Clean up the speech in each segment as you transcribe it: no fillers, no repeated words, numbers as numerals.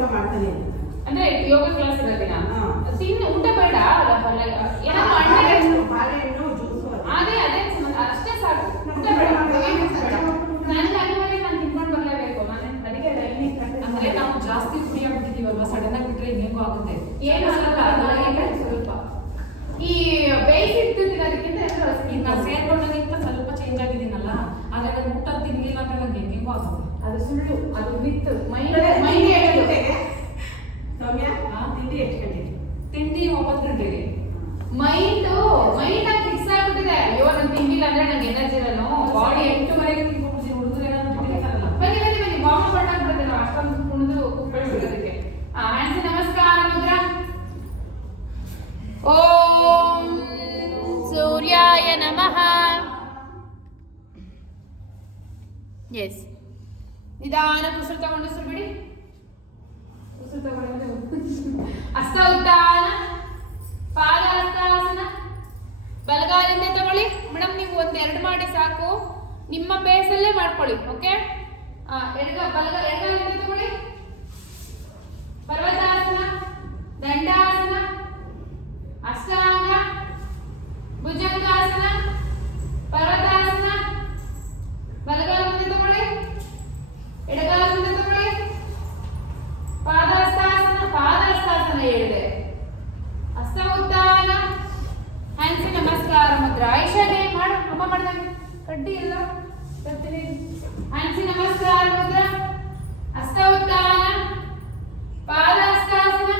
ಊಟ ಮಾಡ್ತಾನೆ ಅಂದ್ರೆ ಯೋಗ ಕ್ಲಾಸ್ ಇರೋ ದಿನ ತಿನ್ನು ಊಟ ಬೇಡ ಬಾಳೆಹಣ್ಣು ಜ್ಯೂಸ್ ಅದೇ ಅಷ್ಟೇ ಸಾಕು ಊಟ ಬೇಡ ನನಗೆ ಅನಿವಾರ್ಯ ನಾನು ತಿನ್ಕೊಂಡು ಬರಲೇಬೇಕು ನಾನು ಅದಕ್ಕೆ ಅಂದ್ರೆ ನಾವು ಜಾಸ್ತಿ ಕುಡಿ ಆಗ್ಬಿಟ್ಟಿದೀವಲ್ವಾ ಸಡನ್ ಆಗಿ ಬಿಟ್ರೆ ಹೆಂಗೋ ಆಗುತ್ತೆ ಏನು ಆಗಲ್ಲ ಸ್ವಲ್ಪ ಈ ಬೇಸಿಕ್ ತಿನ್ನೋದಕ್ಕಿಂತ ನಾನು ಸೇರ್ಕೊಂಡೋಗಿಂತ ಸ್ವಲ್ಪ ಚೇಂಜ್ ಆಗಿದ್ದೀನಲ್ಲ ಆದ್ರೆ ನಾನು ಊಟ ತಿನ್ಲಿಲ್ಲ ಅಂದ್ರೆ ನಂಗೆ ಹೆಂಗೋ ಆಗುತ್ತೆ ಅದು ಸುಳ್ಳು ಅದು ವಿತ್ ಮೈಂಡ್ ಸೌಮ್ಯ ತಿಂಡಿ ಎಷ್ಟು ಗಂಟೆಗೆ ತಿಂಡಿ 9 ಗಂಟೆಗೆ ಮೈಂಡ್ ಆಗಿ ಫಿಕ್ಸ್ ಆಗ್ಬಿಟ್ಟಿದೆ ಅಯ್ಯೋ ನಾನು ತಿಂದಿಲ್ಲ ಅಂದ್ರೆ ನಂಗೆ ಎನರ್ಜಿ ಇರಲ್ಲ ಬಾಡಿ 8:30ಗೆ ತಿನ್ಕೊಂಡ್ಬಿಡ್ತೀನಿ ಹುಡುಗರು ಏನಾದ್ರು ತಿಂದಿರ್ತಾರಲ್ಲ ಬನ್ನಿ ಬಾಂಬ್ ಕೊಟ್ಟಾಗ್ಬಿಡುತ್ತೆ ನಾವು ಅಷ್ಟೊಂದು ಕುಣಿದು ಕುಪ್ಪಳಿಸೋದಕ್ಕೆ ಹ್ಯಾಂಡ್ಸ್ ನಮಸ್ಕಾರ ಮುದ್ರಾ ಓಂ ಸೂರ್ಯಾಯ ನಮಃ ಎಸ್ ನಿಧಾನ ಉಸಿರು ತಗೊಂಡು ಉಸಿರು ಬಿಡಿ ಉಸಿರು ತಗೊಂಡು ಹಸ್ತ ಉತ್ತಾನ ಪಾದ ಹಸ್ತಾಸನ ಬಲಗಾಲಿಂದ ತಗೊಳ್ಳಿ ಮೇಡಮ್ ನೀವು ಒಂದೆರಡು ಮಾಡಿ ಸಾಕು ನಿಮ್ಮ ಪೇಸಲ್ಲೇ ಮಾಡ್ಕೊಳ್ಳಿ ಓಕೆ ಎಡಗಾಲಿಂದ ತಗೊಳ್ಳಿ ಪರ್ವತಾಸನ ದಂಡಾಸನ ಅಷ್ಟಾಂಗ ಭುಜಂಗಾಸನ ಪರ್ವತಾಸನ ಬಲಗಾಲಿಂದ ತಗೊಳ್ಳಿ ಎಡಗಾಲಿಂದ ತಗೊಳ್ಳಿ ಪಾದಹಸ್ತಾಸನ ಹೇಳಿದೆ ಹಸ್ತ ಉತ್ತಾನ ಹ್ಯಾಂಡ್ಸ್ ನಮಸ್ಕಾರ ಮುದ್ರಾ ಐಶಾನೆ ಮಾಡು ಅಮ್ಮ ಮಾಡ್ದಂಗೆ ಕಡ್ಡಿ ಎಲ್ಲ ಬರ್ತೀನಿ ಹ್ಯಾಂಡ್ಸ್ ನಮಸ್ಕಾರ ಮುದ್ರಾ ಹಸ್ತ ಉತ್ತಾನ ಪಾದಹಸ್ತಾಸನ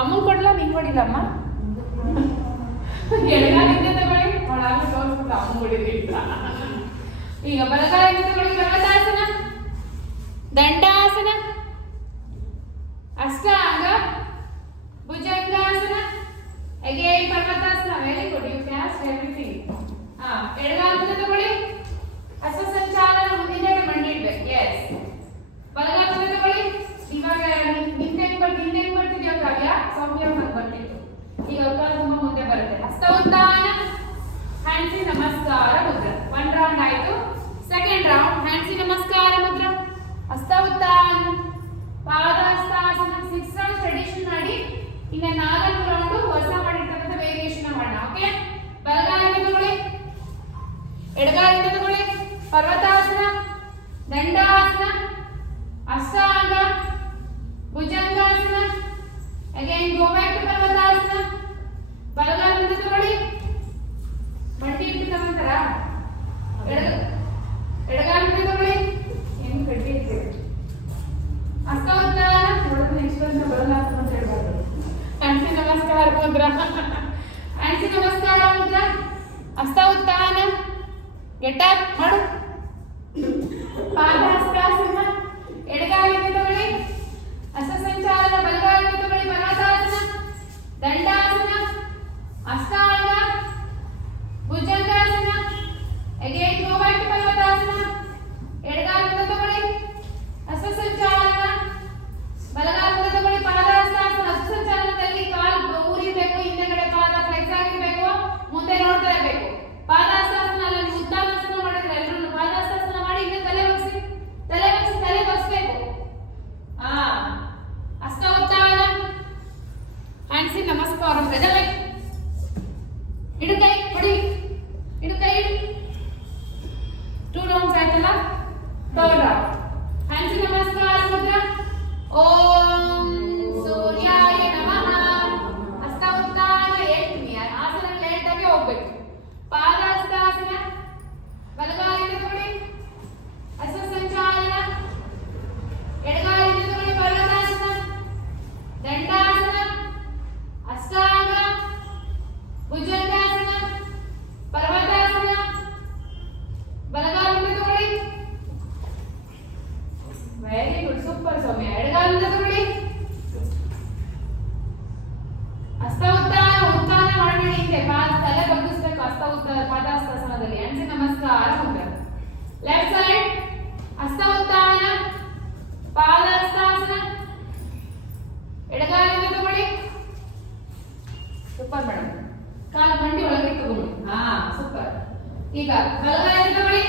ಅಮ್ಮನ್ ಕೊಡ್ಲಾ ನೀನ್ ಕೊಡಿಲ್ಲ ಅಮ್ಮ ಎಡಗಾಲಿಂದ ತಗೊಳ್ಳಿ ಒಳಗೆ ತೋರಿಸ್ಬಿಟ್ಟು ಅಮ್ಮ ಕೊಡಿಲ್ಲ ಈಗ ಬಲಗಾಲಿಂದ ತಗೊಳ್ಳಿ ಪರ್ವತಾಸನ ದಂಡಾಸನ ಅಷ್ಟಾಂಗ ಭುಜಂಗಾಸನ ಅಗೇನ್ ಪರ್ವತಾಸನ very good you cast everything ಎಡಗಾಲಿಂದ ತಗೊಳ್ಳಿ ಹಸ್ತ ಸಂಚಾಲನ ಮುಂದಿನ ಮಂಡಿ ಇಡ್ಬೇಕು ಎಸ್ ಬಲಗಾಲಿಂದ ತಗೊಳ್ಳಿ ಇವಾಗ ಹಿಂದೆ ಬರ್ತಿದ್ಯೋ ಕಾವ್ಯ ಸೌಮ್ಯ ಬರ್ತಿತ್ತು ಈಗ ಅವಕಾಶ ತುಂಬಾ ಮುಂದೆ ಬರುತ್ತೆ ಹಸ್ತ ಉತ್ತಾನ ಹ್ಯಾಂಡ್ಸಿ ನಮಸ್ಕಾರ ಮುದ್ರ 1 ರೌಂಡ್ ಆಯ್ತು ಸೆಕೆಂಡ್ ರೌಂಡ್ ಹ್ಯಾಂಡ್ಸಿ ನಮಸ್ಕಾರ ಮುದ್ರ ಹಸ್ತ ಉತ್ತಾನ ಪಾದಹಸ್ತಾಸನ 6 ರೌಂಡ್ ಟ್ರೆಡಿಷನ್ ಮಾಡಿ ಇನ್ನ 4 ರೌಂಡ್ ಹೊಸ ಮಾಡಿರ್ತಕ್ಕಂಥ ವೇರಿಯೇಷನ್ ಮಾಡೋಣ ಓಕೆ ಬಲಗಾಲಿಂದ ತಗೊಳ್ಳಿ ಎಡಗಾಲಿಂದ ತಗೊಳ್ಳಿ ಪರ್ವತಾಸನ ದಂಡಾಸನ ಅಷ್ಟಾಂಗ ಭುಜಂಗಾಸನ ಅಗೇನ್ ಗೋ ಬ್ಯಾಕ್ ಟು ಪರ್ವತಾಸನ ಬಲಗಾಲಿಂದ ತಗೊಳ್ಳಿ ಮಂಡಿ ಇಟ್ಟು ತಗೊಂತಾರ ಎಡಗಾಲಿಂದ ತಗೊಳ್ಳಿ ಏನು ಕಡ್ಡಿ ಇರ್ತದೆ ಹಸ್ತ ಉತ್ತಾನ ನೋಡೋದು ನೆಕ್ಸ್ಟ್ ವರ್ಷ ಬರಲ್ಲ ಅಂತ ಹೇಳ್ಬಾರ್ದು ಹ್ಯಾಂಡ್ಸಿ ನಮಸ್ಕಾರ ಮುದ್ರಾ ಹ್ಯಾಂಡ್ಸಿ ನಮಸ್ಕಾರ ಮುದ್ರಾ ಹಸ್ತ ಉತ್ತಾನ ಗೆಟ್ ಅಪ್ ಮಾಡು ಪಾದಹಸ್ತಾಸನ ಎಡಗಾಲಿಂದ ತಗೊಳ್ಳಿ ಹಸ್ತ ಸಂಚಾಲನ ಬಲಗಾಲಿಂದ ತಗೊಳ್ಳಿ ಪರ್ವತಾಸನ ದಂಡಾಸನ ಅಷ್ಟಾಂಗ ಭುಜಂಗಾಸನ ಅಗೇನ್ ಗೋ ಬ್ಯಾಕ್ ಟು ಪರ್ವತಾಸನ ಎಡಗಾಲಿಂದ ತಗೊಳ್ಳಿ ಹಸ್ತ ಸಂಚಾಲನ ಬಲಗಾಲಿಂದ ತಗೊಳ್ಳಿ ಪಾದಹಸ್ತಾಸನ ಹಸ್ತ ಸಂಚಾಲನದಲ್ಲಿ ಕಾಲು ಊರಿಬೇಕು ಹಿಂದೆಗಡೆ ಪಾದ ಫ್ಲೆಕ್ಸ್ ಆಗಿರಬೇಕು ಮುಂದೆ ನೋಡ್ತಾ ಇರಬೇಕು ಪಾದಹಸ್ತಾಸನ ಅಲ್ಲಿ ಉದ್ದಾನಾಸನ ಮಾಡಿದ್ರೆ ಎಲ್ಲರೂ ಪಾದಹಸ್ತಾಸನ ಮಾಡಿ ಹಿಂದೆ ತಲೆ ಬಗ್ಸಿ ತಲೆ ಬಗ್ಸ್ಬೇಕು ಹಸ್ತ ಉತ್ತಾನ ಹ್ಯಾಂಡ್ಸಿ ನಮಸ್ಕಾರ ಎದಲೈ ಇಡುಕೈ ಕೊಡಿ ಇಡುಕೈ 2 ರೌಂಡ್ಸ್ ಆಯ್ತಲ್ಲ ಥರ್ಡ್ ರೌಂಡ್ ಹ್ಯಾಂಡ್ಸಿ ನಮಸ್ಕಾರ ಮುದ್ರಾ ಓಂ ಸೂರ್ಯಾಯ ನಮಃ ಹಸ್ತ ಉತ್ತಾನ ಹೇಳ್ತೀನಿ ಆಸನ ಲೇಟ್ ಆಗಿ ಹೋಗ್ಬೇಕು ಪಾದಹಸ್ತಾಸನ ಬಲಗಾಲಿಂದ ತಗೊಳ್ಳಿ ಹಸ್ತ ಸಂಚಾಲನ ಎಡಗಾಲಿಂದ ತಗೊಳ್ಳಿ ಪರ್ವತಾಸನ ದಂಡಾಸನ ಅಷ್ಟಾಂಗ ಭುಜಂಗಾಸನ ಪರ್ವತಾಸನ ಬಲಗಾಲಿಂದ ತಗೊಳ್ಳಿ ವೆರಿ ಗುಡ್ ಸೂಪರ್ ಸೌಮ್ಯ ಎಡಗಾಲಿಂದ ತಗೊಳ್ಳಿ ಹಸ್ತ ಉತ್ತಾನ ಮಾಡಬೇಡಿ ಹಿಂದೆ ತಲೆ ಬಗ್ಗಿಸ್ಬೇಕು ಹಸ್ತ ಉತ್ತಾನ ಪಾದಹಸ್ತಾಸನದಲ್ಲಿ ಹ್ಯಾಂಡ್ಸ್ ನಮಸ್ಕಾರ ಮುದ್ರ ಲೆಫ್ಟ್ ಸೈಡ್ ಹಸ್ತ ಉತ್ತಾನ ಪಾದಹಸ್ತಾಸನ ಎಡಗಾಲಿಂದ ತಗೊಳ್ಳಿ ಸೂಪರ್ ಮೇಡಮ್ ಕಾಲು ಮಂಡಿ ಒಳಗೆ ತಗೊಳ್ಳಿ ಈಗ ಬಲಗೈಯಿಂದ ತಗೊಳ್ಳಿ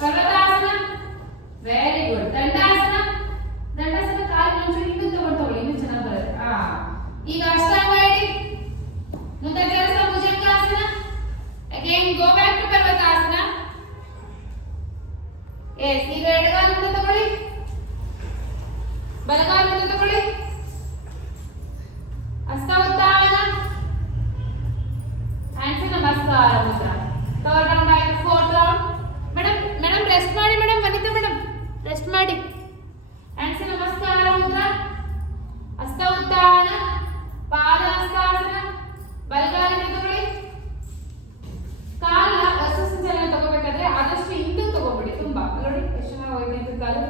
ಪರ್ವತಾಸನ. Very good. ದಂಡಾಸನ. ದಂಡಾಸನ ಕಾಲು ಒಂಚೂರು ಹಿಂದೆ ತಗೊಳ್ಳಿ, ಇನ್ನೂ ಚೆನ್ನಾಗಿ ಬರುತ್ತೆ. ಈಗ ಅಷ್ಟಾಂಗ ಇಡಿ. ಮುಂದೆ ಕೆಲಸ ಭುಜಂಗಾಸನ. Again go back to parvatasana. Yes. ಈಗ ಎಡಗಾಲು ಮುಂದೆ ತಗೊಳ್ಳಿ, ಬಲಗಾಲು ಮುಂದೆ ತಗೊಳ್ಳಿ. ಹಸ್ತ ಉತ್ತಾನ. ಹ್ಯಾಂಡ್ಸ್ ನಮಸ್ಕಾರ ಮುದ್ರಾ. ಥರ್ಡ್ ರೌಂಡ್ ಆಯ್ತು. Fourth round. ಮೇಡಮ್ ರೆಸ್ಟ್ ಮಾಡಿ ಮೇಡಮ್, ವನಿತಾ ಮೇಡಮ್ ರೆಸ್ಟ್ ಮಾಡಿ. ಹ್ಯಾಂಡ್ಸ್ ನಮಸ್ಕಾರ ಮುದ್ರಾ. ಹಸ್ತ ಉತ್ತಾನ. ಪಾದ ಹಸ್ತಾಸನ. ಬಲಗಾಲಿನ ತಗೊಳ್ಳಿ. ಕಾಲ ಹಸ್ತಸಂಚಾಲನ ತಗೋಬೇಕಾದ್ರೆ ಆದಷ್ಟು ಹಿಂದಕ್ಕೆ ತಗೋಬಿಡಿ. ತುಂಬಾ ನೋಡಿ ಎಷ್ಟು ಚೆನ್ನಾಗಿ ಹೋಗಿದೆ ಕಾಲು.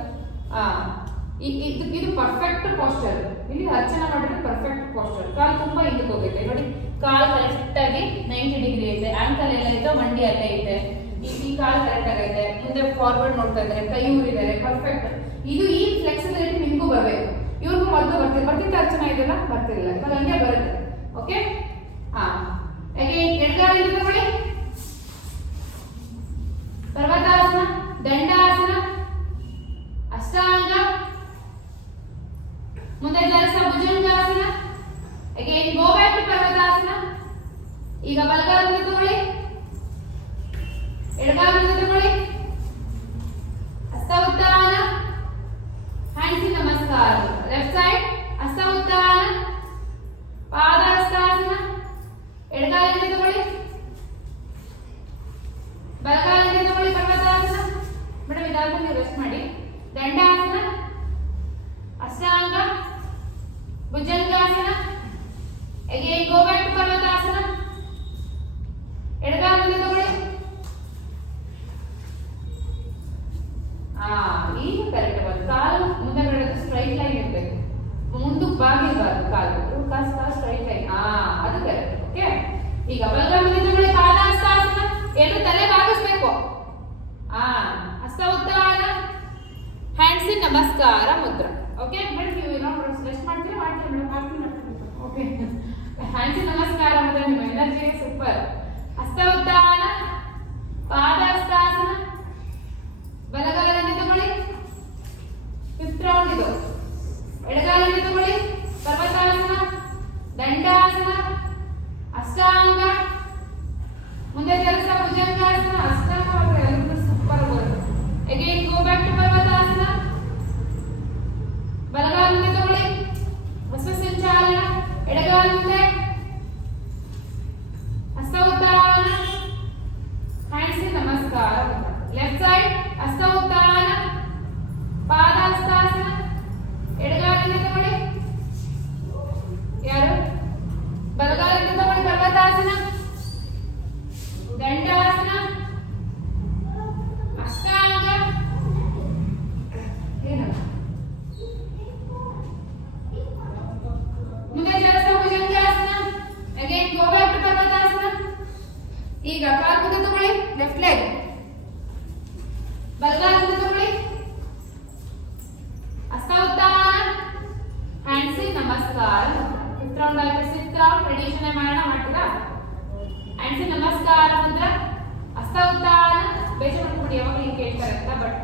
ಇದು ಪರ್ಫೆಕ್ಟ್ ಪಾಸ್ಚರ್. ಇಲ್ಲಿ ಅರ್ಚನಾ ಮಾಡಿದ್ರೆ ಪರ್ಫೆಕ್ಟ್ ಪಾಸ್ಚರ್. ಕಾಲು ತುಂಬಾ ಹಿಂದಕ್ಕೆ ಹೋಗುತ್ತೆ ನೋಡಿ. ಕಾಲು ಕರೆಕ್ಟ್ ಆಗಿ 90 ಡಿಗ್ರಿ ಐತೆ. ಆಂಕಲ್ ಎಲ್ಲ ಐತೆ, ಮಂಡಿ ಅಲ್ಲೇ ಐತೆ. ಈ ಕಾಲು ಕರೆಕ್ಟ್ ಆಗೈತೆ. ಮುಂದೆ ಫಾರ್ವರ್ಡ್ ನೋಡ್ತಾ ಇದ್ದಾರೆ, ಕೈ ಊರಿದ್ದಾರೆ. ಪರ್ಫೆಕ್ಟ್. ಇದು ಈ ಫ್ಲೆಕ್ಸಿಬಿಲಿಟಿ ನಿಮಗೂ ಬರಬೇಕು. ಇವ್ರಿಗೂ ಮೊದಲು ಬರ್ತಿತ್ತು ಅರ್ಚನಾ, ಇದೆಲ್ಲ ಬರ್ತಿರಲಿಲ್ಲ. ಇವಾಗ ಹಂಗೆ ಬರುತ್ತೆ. ಓಕೆ. ಎಡಗಾಲಿಂದ ತಗೊಳ್ಳಿ. ಪರ್ವತಾಸನ. ದಂಡಾಸನ. ಅಷ್ಟಾಂಗ. ಮುಂದೆ ಜಲಸ ಭುಜಂಗಾಸನ. ಅಗೇನ್ ಗೋ ಬ್ಯಾಕ್ ಟು ಪರ್ವತಾಸನ. ಈಗ ಬಲಗಾಲಿಂದ ತಗೊಳ್ಳಿ, ಎಡಗಾಲಿಂದ ತಗೊಳ್ಳಿ. ಹಸ್ತ ಉತ್ತಾನ. ಹ್ಯಾಂಡ್ಸ್ ಇನ್ ನಮಸ್ಕಾರ. Left side. ಹಸ್ತ ಉತ್ತಾನ. ಪಾದ ಹಸ್ತಾಸನ. ಎಡಗಾಲಿಂದ ತಗೊಳ್ಳಿ, ಬಲಗಾಲಿಂದ ತಗೊಳ್ಳಿ. ಪರ್ವತಾಸನ. ಮೇಡಮ್ ಇದಾದ್ಮೇಲೆ ನೀವು ರೆಸ್ಟ್ ಮಾಡಿ. ದಂಡಾಸನ. ಅಷ್ಟಾಂಗ. ಭುಜಂಗಾಸನ. ಅಗೇನ್ ಗೋ ಬ್ಯಾಕ್ ಟು ಪರ್ವತಾಸನ. ಎಡಗಾಲಿಂದ ತಗೊಳ್ಳಿ. ಈಗ ಕರೆಕ್ಟ್ ಬಂತು. ಕಾಲು ಮುಂದೆಗಡೆ ಸ್ಟ್ರೈಟ್ ಲೈನ್ ಇರಬೇಕು, ಮುಂದಕ್ಕೆ ಬಾಗಿರಬಾರ್ದು. ಕಾಲು ಸ್ಟ್ರೈಟ್ ಲೈನ್. ಅದು ಕರೆಕ್ಟ್. ಓಕೆ. ಈಗ ಬಲಗಾಲಿಂದ ತಗೊಳ್ಳಿ. ಪಾದ ಹಸ್ತಾಸನ. ಎರಡು ತಲೆ ಬಾಗಿಸ್ಬೇಕು. ಹಸ್ತ ಉತ್ತಾನ. ಹ್ಯಾಂಡ್ಸ್ ಇನ್ ನಮಸ್ಕಾರ ಮುದ್ರಾ. ಓಕೆ ಮೇಡಮ್, ನೀವು ರೆಸ್ಟ್ ಮಾಡ್ತೀರಾ? ಮಾಡ್ತೀನಿ. ಓಕೆ. ಹ್ಯಾಂಡ್ಸ್ ಇನ್ ನಮಸ್ಕಾರ ಮುದ್ರಾ. ನಿಮ್ಮ ಎನರ್ಜಿ ಸೂಪರ್. ಹಸ್ತ ಉತ್ತಾನ. ಪಾದ ಹಸ್ತಾಸನ. ಬಲಗಾಲಿಂದ ತಗೊಳ್ಳಿ. ಫಿಫ್ತ್ ರೌಂಡ್ ಇದು. ಎಡಗಾಲಿಂದ ತಗೊಳ್ಳಿ. ಪರ್ವತಾಸನ. ದಂಡಾಸನ. ಅಷ್ಟಾಂಗ. ಮುಂದೆ ಕೆಲಸ ಭುಜಂಗಾಸನ. ಅಷ್ಟಾಂಗ ಎಲ್ಲರೂ ಸೂಪರ್ ಬರುತ್ತೆ. ಅಗೇನ್ ಗೋ ಬ್ಯಾಕ್ ಟು ಪರ್ವತಾಸನ. ಬಲಗಾಲಿಂದ ತಗೊಳ್ಳಿ. ಹಸ್ತ ಸಂಚಾಲನ. ಎಡಗಾಲಿಂದ. ಹಸ್ತ ಉತ್ತಾನ. ಹ್ಯಾಂಡ್ಸ್ ಇನ್ ನಮಸ್ಕಾರ. Left side. ಹಸ್ತ ಉತ್ತಾನ. ಪಾದ ಹಸ್ತಾಸನ. ಎಡಗಾಲಿಂದ ತಗೊಳ್ಳಿ. ಯಾರು? ಬಲಗಾಲಿಂದ ತಗೊಳ್ಳಿ. ಪರ್ವತಾಸನ. ದಂಡಾಸನ. ಅಷ್ಟಾಂಗ. ಮುಂದೆ ಜಲಸ ಭುಜಂಗಾಸನ. ಅಗೇನ್ ಗೋ ಬ್ಯಾಕ್ ಟು ಪರ್ವತಾಸನ. ಈಗ ಕಾಲು ಮುಂದೆ ತಗೊಳ್ಳಿ. Left leg. ಬಲಗಾಲಿಂದ ತಗೊಳ್ಳಿ. ಹಸ್ತ ಉತ್ತಾನ. ಹ್ಯಾಂಡ್ಸ್ ಇನ್ ನಮಸ್ಕಾರ. ಫಿಫ್ತ್ ರೌಂಡ್ ಆಯ್ತು. ಸಿಕ್ಸ್ತ್ ರೌಂಡ್ ಟ್ರೆಡಿಷನಲ್ ಮಾಡ್ತೀರಾ? ಹ್ಯಾಂಡ್ಸ್ ಇನ್ ನಮಸ್ಕಾರ ಮುದ್ರಾ. ಹಸ್ತ ಉತ್ತಾನ. ಬೇಜಾರು ಮಾಡ್ಕೊಂಡು ಯಾವಾಗ ಹಿಂಗೆ ಕೇಳ್ತಾರೆ ಅಂತ, ಬಟ್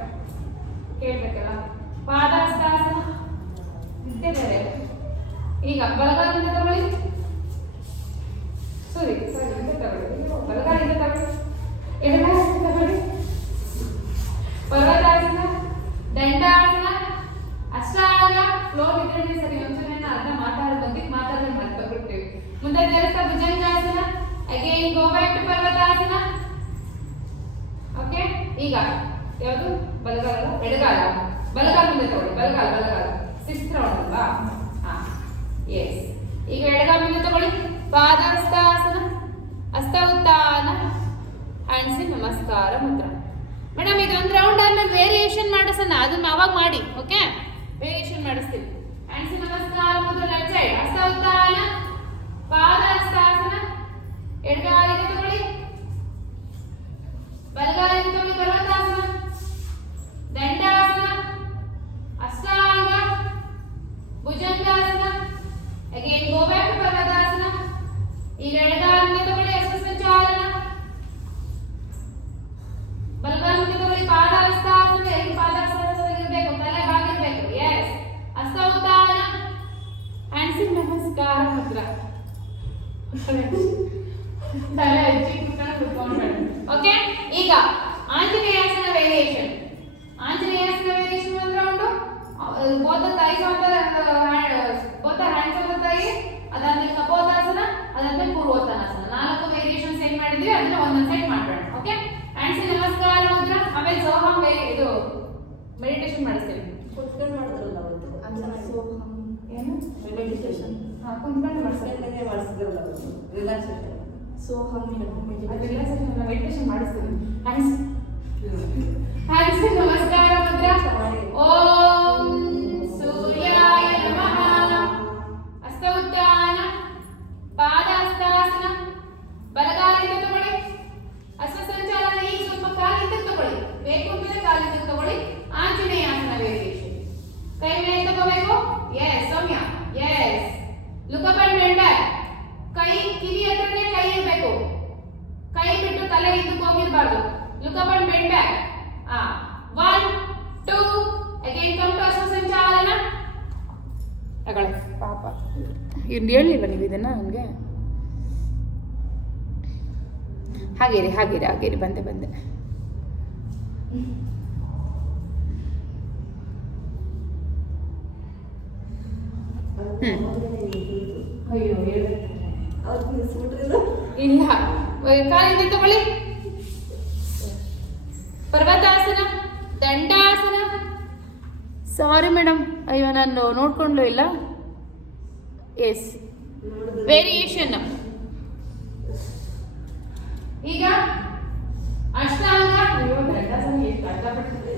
ಕೇಳ್ಬೇಕಲ್ಲ. ಪಾದ ಹಸ್ತಾಸನ. ನಿದ್ದೆ ಬೇರೆ. ಈಗ ಬಲಗಾಲಿಂದ ತಗೊಳ್ಳಿ. ಸರಿ ಹಿಂದೆ ತಗೊಳ್ಳಿ. ಬಲಗಾಲಿಂದ ತಗೊಳ್ಳಿ. ಎಡಗಾಲಿಂದ ತಗೊಳ್ಳಿ. ಪರ್ವತಾಸನ. ದಂಡಾಸನ. ಅಷ್ಟಾಂಗ. ಫ್ಲೋ ಇದ್ರೆ ಸರಿ. ಒಂಚೂರು ಅರ್ಧ ಮಾತಾಡೋದು ಮರ್ತಬಿಡ್ತೀವಿ. ಮುಂದೆ ಜಲಸ ಭುಜಂಗಾಸನ. ಅಗೇನ್ ಗೋ ಬ್ಯಾಕ್ ಟು ಪರ್ವತಾಸನ. ಓಕೆ. ಈಗ ಯಾವುದು? ಬಲಗಾಲ. ಎಡಗಾಲ. ಬಲಗಾಲ ಮುಂದೆ ತಗೊಳ್ಳಿ. ಬಲಗಾಲ. ಸಿಕ್ಸ್ತ್ ರೌಂಡ್ ಅಲ್ವಾ? ಎಸ್. ಈಗ ಎಡಗಾಲ ಮುಂದೆ ತಗೊಳ್ಳಿ. ಪಾದ ಹಸ್ತಾಸನ. ಹಸ್ತ ಉತ್ತಾನ. ಹ್ಯಾಂಡ್ಸ್ ಇನ್ ನಮಸ್ಕಾರ ಮುದ್ರಾ. ಮೇಡಮ್ ಇದೊಂದು ರೌಂಡ್ ಆದ್ಮೇಲೆ ವೇರಿಯೇಷನ್ ಮಾಡಿಸೋಣ. ಅದನ್ನ ಅವಾಗ ಮಾಡಿ. ಓಕೆ. ವೇರಿಯೇಷನ್ ಮಾಡಿಸ್ತೀವಿ. ಹ್ಯಾಂಡ್ಸ್ ಇನ್ ನಮಸ್ಕಾರ ಮುದ್ರಾ. Left side. ಹಸ್ತ ಉತ್ತಾನ. ಪಾದ ಹಸ್ತಾಸನ. ಎಡಗಾಲಿಂದ ತಗೊಳ್ಳಿ. ಬಲಗಾಲಿಂದ ತಗೊಳ್ಳಿ. ಪರ್ವತಾಸನ. ದಂಡಾಸನ. ಅಷ್ಟಾಂಗ. ಭುಜಂಗಾಸನ. ಅಗೇನ್ ಗೋ ಬ್ಯಾಕ್ ಟು ಪರ್ವತಾಸನ. ಈಗ ಎಡಗಾಲಿಂದ ತಗೊಳ್ಳಿ. ಹಸ್ತ ಸಂಚಾಲನ. ಅಜ್ಜಿ ಕುತ್ಕೊಂಡು ಓಕೆ. ಈಗ ಆಂಜನೇಯಾಸನ ವೇರಿಯೇಷನ್. ಆಂಜನೇಯಾಸನ ವೇರಿಯೇಷನ್ ಅಂದ್ರೆ ಉಂಟು both the thighs on the both the hands on the thigh, ಅದಾದ್ಮೇಲೆ ಕಪೋತಾಸನ, ಅದಾದ್ಮೇಲೆ ಪೂರ್ವೋತ್ತನಾಸನ. 4 ವೇರಿಯೇಷನ್ಸ್ ಏನ್ ಮಾಡಿದ್ವಿ ಅದನ್ನ ಒಂದೊಂದು ಸೆಟ್ ಮಾಡೋಣ. ಓಕೆ. ಹ್ಯಾಂಡ್ಸ್ ನಮಸ್ಕಾರ ಮುದ್ರಾ, ಆಮೇಲೆ ಸೋಹಂ ಇದು ಮೆಡಿಟೇಷನ್ ಮಾಡಿಸ್ತೀವಿ. ಕುತ್ಕೊಂಡು ಮಾಡಿದ್ರಲ್ಲ ಅವತ್ತು ಸೋಹಂ ಏನು ಮೆಡಿಟೇಷನ್ ಕುಂತ್ಕೊಂಡು ಮಾಡಿಸ್ತೀವಿ. ಮಾಡಿಸಿದ್ರಲ್ಲ ರಿಲ್ಯಾಕ್ಸೇಷನ್ ಸೋಹಂ ರಿಲ್ಯಾಕ್ಸೇಷನ್ ಮೆಡಿಟೇಷನ್ ಮಾಡಿಸ್ತೀವಿ. ಹ್ಯಾಂಡ್ಸ್ ನಮಸ್ಕಾರ ಮುದ್ರಾ. ಓಂ ಸೂರ್ಯಾಯ ನಮಃ. ಹಸ್ತೋತ್ಥಾನ, ಪಾದಹಸ್ತಾಸನ, ಬಲಗಾಲಿಂದ ತಗೊಳ್ಳಿ. ಹಸ್ತ ಸಂಚಾಲನ ಈಗ ಸ್ವಲ್ಪ ಕಾಲಿಂದ ತಗೊಳ್ಳಿ, ಬೇಕು ಅಂದ್ರೆ ಕಾಲಿಂದ ತಗೊಳ್ಳಿ. ಆಂಜನೇಯಾಸನ ವೇರಿಯೇಷನ್. ಕೈ ಮೇಲೆ ತಗೋಬೇಕು. Yes Soumya, yes. Look up and bend back. ಕೈ ಕಿವಿ ಹತ್ರನೇ ಕೈ ಇರಬೇಕು, ಕೈ ಬಿಟ್ಟು ತಲೆ ಹಿಂದಕ್ಕೆ ಹೋಗಿರಬಾರ್ದು. Look up and bend back. 1 2 again come to ಹಸ್ತ ಸಂಚಾಲನ. ತಗೊಳ್ಳಿ ಪಾಪ, ಇನ್ನು ಹೇಳಿಲ್ಲ ನೀವು ಇದನ್ನ ನನಗೆ. ಹಾಗೇರಿ ಹಾಗೇರಿ ಹಾಗೇರಿ, ಬಂದೆ ಬಂದೆ. ಅಯ್ಯೋ ಇಲ್ಲ, ಕಾಲಿಂದ ತಗೊಳ್ಳಿ. ಪರ್ವತಾಸನ, ದಂಡಾಸನ. ಸಾರಿ ಮೇಡಮ್, ಅಯ್ಯೋ ನಾನು ನೋಡ್ಕೊಂಡು ಇಲ್ಲ. Yes variation. ಈಗ ಅಷ್ಟಾಂಗ. ಅಯ್ಯೋ ದಂಡಾಸನ ಎಷ್ಟು ಕಷ್ಟಪಡ್ತದೆ.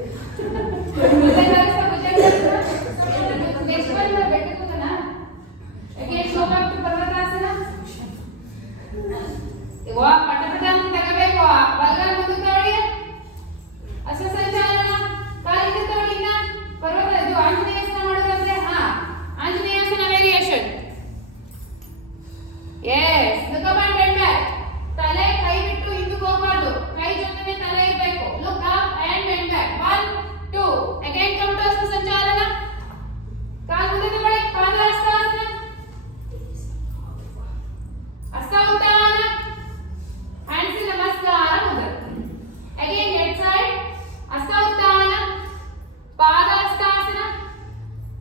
ನೆಕ್ಸ್ಟ್ ಒನ್ ಬೆಟ್ಟಕುತನ. ಅಗೇನ್ ಶೋ ಬ್ಯಾಕ್ ಟು ಪರ್ವತಾಸನ. ವಾ ಪಟಪಟ ಅಂತ ತಗೋಬೇಕು. ಬಲಗಾಲ ಮುಂದೆ ತಗೊಳ್ಳಿ. ಹಸ್ತ ಸಂಚಾಲನ, ಕಾಲಿಂದ ತಗೊಳ್ಳಿ. ಇನ್ನ ಪರ್ವತ ಇದು ಆಂಜನೇಯಾಸನ ಮಾಡೋದಂದ್ರೆ ಆಂಜನೇಯಾಸನ variation. Yes. Look up and bend back. ತಲೆ ಕೈ ಬಿಟ್ಟು ಹಿಂದಕ್ಕೆ ಹೋಗಬಾರ್ದು, ಕೈ ಜೊತೆನೆ ತಲೆ ಇರಬೇಕು. Look up and bend back. 1 2 again come to ಹಸ್ತ ಸಂಚಾಲನ. ಕಾಲು ಮುಂದೆ ತಗೊಳ್ಳಿ. ಪಾದಹಸ್ತಾಸನ, ಹಸ್ತೋತ್ಥಾನ, ಹ್ಯಾಂಡ್ಸ್ ನಮಸ್ಕಾರ ಮುದ್ರೆ. Again head side. ಹಸ್ತೋತ್ಥಾನ, ಪಾದಹಸ್ತಾಸನ,